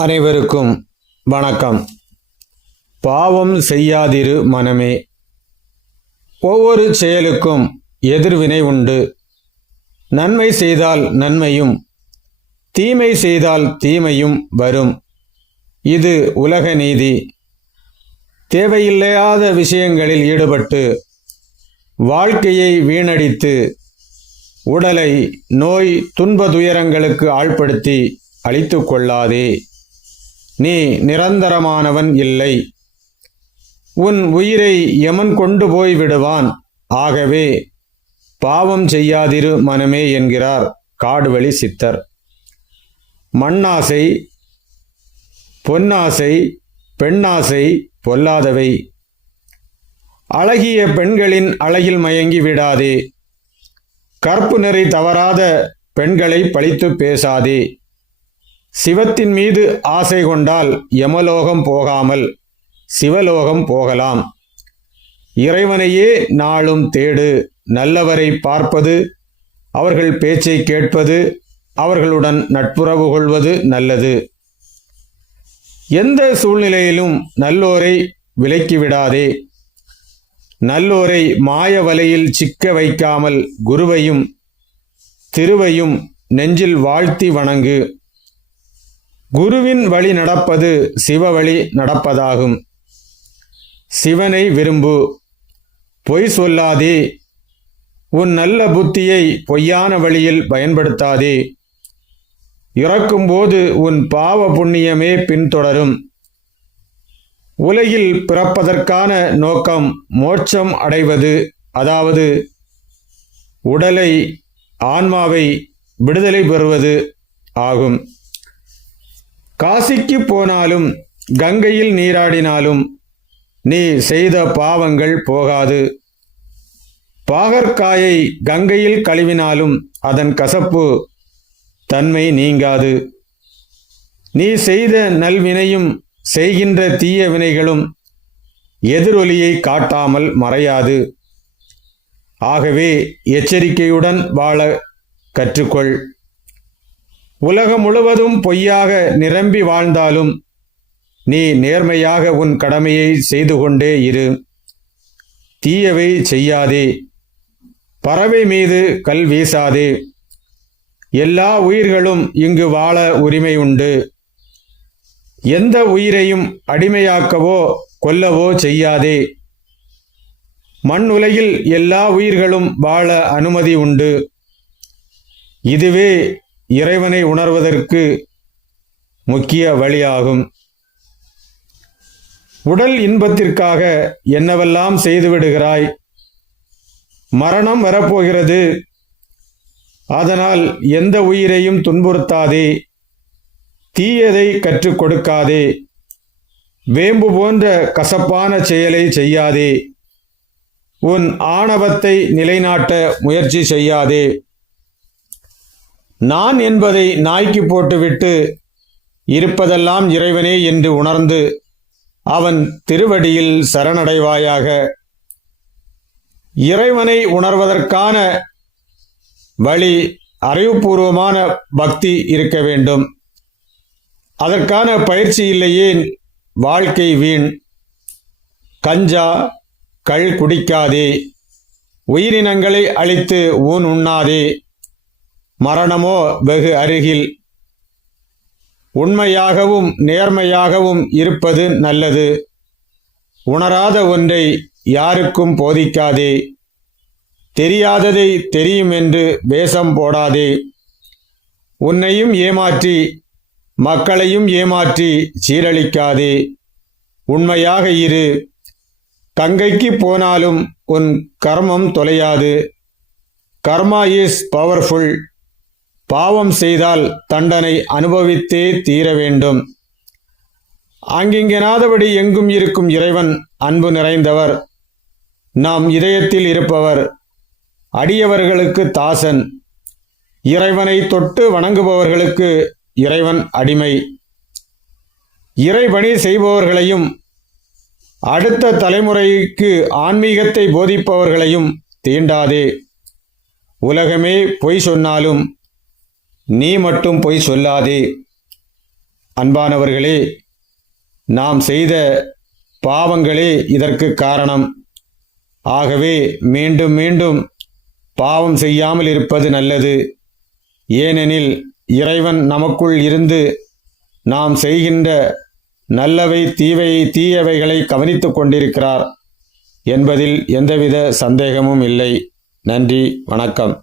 அனைவருக்கும் வணக்கம். பாவம் செய்யாதிரு மனமே. ஒவ்வொரு செயலுக்கும் எதிர்வினை உண்டு. நன்மை செய்தால் நன்மையும், தீமை செய்தால் தீமையும் வரும். இது உலக நீதி. தேவையில்லாத விஷயங்களில் ஈடுபட்டு வாழ்க்கையை வீணடித்து உடலை நோய் துன்ப துயரங்களுக்கு ஆழ்படுத்தி அழித்து கொள்ளாதே. நீ நிரந்தரமானவன் இல்லை. உன் உயிரை யமன் கொண்டு போய் விடுவான். ஆகவே பாவம் செய்யாதிரு மனமே என்கிறார் காடுவெளி சித்தர். மண்ணாசை, பொன்னாசை, பெண்ணாசை பொல்லாதவை. அழகிய பெண்களின் அழகில் மயங்கி விடாதே. கற்பு நெறி தவறாத பெண்களை பழித்து பேசாதே. சிவத்தின் மீது ஆசை கொண்டால் யமலோகம் போகாமல் சிவலோகம் போகலாம். இறைவனையே நாளும் தேடு. நல்லவரை பார்ப்பது, அவர்கள் பேச்சை கேட்பது, அவர்களுடன் நட்புறவு கொள்வது நல்லது. எந்த சூழ்நிலையிலும் நல்லோரை விலக்கிவிடாதே. நல்லோரை மாய வலையில் சிக்க வைக்காமல் குருவையும் திருவையும் நெஞ்சில் வாழ்த்தி வணங்கு. குருவின் வழி நடப்பது சிவ வழி நடப்பதாகும். சிவனை விரும்பு. பொய் சொல்லாதே. உன் நல்ல புத்தியை பொய்யான வழியில் பயன்படுத்தாதே. இறக்கும்போது உன் பாவ புண்ணியமே பின்தொடரும். உலகில் பிறப்பதற்கான நோக்கம் மோட்சம் அடைவது, அதாவது உடலை ஆன்மாவை விடுதலை பெறுவது ஆகும். காசிக்கு போனாலும் கங்கையில் நீராடினாலும் நீ செய்த பாவங்கள் போகாது. பாகற்காயை கங்கையில் கழுவினாலும் அதன் கசப்பு தன்மை நீங்காது. நீ செய்த நல்வினையும் செய்கின்ற தீய வினைகளும் எதிரொலியை காட்டாமல் மறையாது. ஆகவே எச்சரிக்கையுடன் வாழ கற்றுக்கொள். உலகம் முழுவதும் பொய்யாக நிரம்பி வாழ்ந்தாலும் நீ நேர்மையாக உன் கடமையை செய்து கொண்டே இரு. தீயவை செய்யாதே. பறவை மீது கல் வீசாதே. எல்லா உயிர்களும் இங்கு வாழ உரிமை உண்டு. எந்த உயிரையும் அடிமையாக்கவோ கொல்லவோ செய்யாதே. மண் உலகில் எல்லா உயிர்களும் வாழ அனுமதி உண்டு. இதுவே இறைவனை உணர்வதற்கு முக்கிய வழியாகும். உடல் இன்பத்திற்காக என்னவெல்லாம் செய்துவிடுகிறாய். மரணம் வரப்போகிறது. அதனால் எந்த உயிரையும் துன்புறுத்தாதே. தீயதை கற்றுக் கொடுக்காதே. வேம்பு போன்ற கசப்பான செயலை செய்யாதே. உன் ஆணவத்தை நிலைநாட்ட முயற்சி செய்யாதே. நான் என்பதை நாய்க்கு போட்டுவிட்டு இருப்பதெல்லாம் இறைவனே என்று உணர்ந்து அவன் திருவடியில் சரணடைவாயாக. இறைவனை உணர்வதற்கான வழி அறிவுபூர்வமான பக்தி இருக்க வேண்டும். அதற்கான பயிற்சி இல்லையேன் வாழ்க்கை வீண். கஞ்சா கள் குடிக்காதே. உயிரினங்களை அழித்து ஊன் உண்ணாதே. மரணமோ வெகு அருகில். உண்மையாகவும் நேர்மையாகவும் இருப்பது நல்லது. உணராத ஒன்றை யாருக்கும் போதிக்காதே. தெரியாததை தெரியும் என்று வேஷம் போடாதே. உன்னையும் ஏமாற்றி மக்களையும் ஏமாற்றி சீரழிக்காதே. உண்மையாக இரு. கங்கைக்கு போனாலும் உன் கர்மம் தொலையாது. கர்மா இஸ் பவர்ஃபுல். பாவம் செய்தால் தண்டனை அனுபவித்தே தீர வேண்டும். அங்கிங்கெனாதபடி எங்கும் இருக்கும் இறைவன் அன்பு நிறைந்தவர். நாம் இதயத்தில் இருப்பவர். அடியவர்களுக்கு தாசன். இறைவனை தொட்டு வணங்குபவர்களுக்கு இறைவன் அடிமை. இறைபணி செய்பவர்களையும் அடுத்த தலைமுறைக்கு ஆன்மீகத்தை போதிப்பவர்களையும் தீண்டாதே. உலகமே பொய் சொன்னாலும் நீ மட்டும் பொய் சொல்லாதே. அன்பானவர்களே, நாம் செய்த பாவங்களே இதற்கு காரணம். ஆகவே மீண்டும் மீண்டும் பாவம் செய்யாமல் இருப்பது நல்லது. ஏனெனில் இறைவன் நமக்குள் இருந்து நாம் செய்கின்ற நல்லவை தீயவைகளை கவனித்துக் கொண்டிருக்கிறார் என்பதில் எந்தவித சந்தேகமும் இல்லை. நன்றி, வணக்கம்.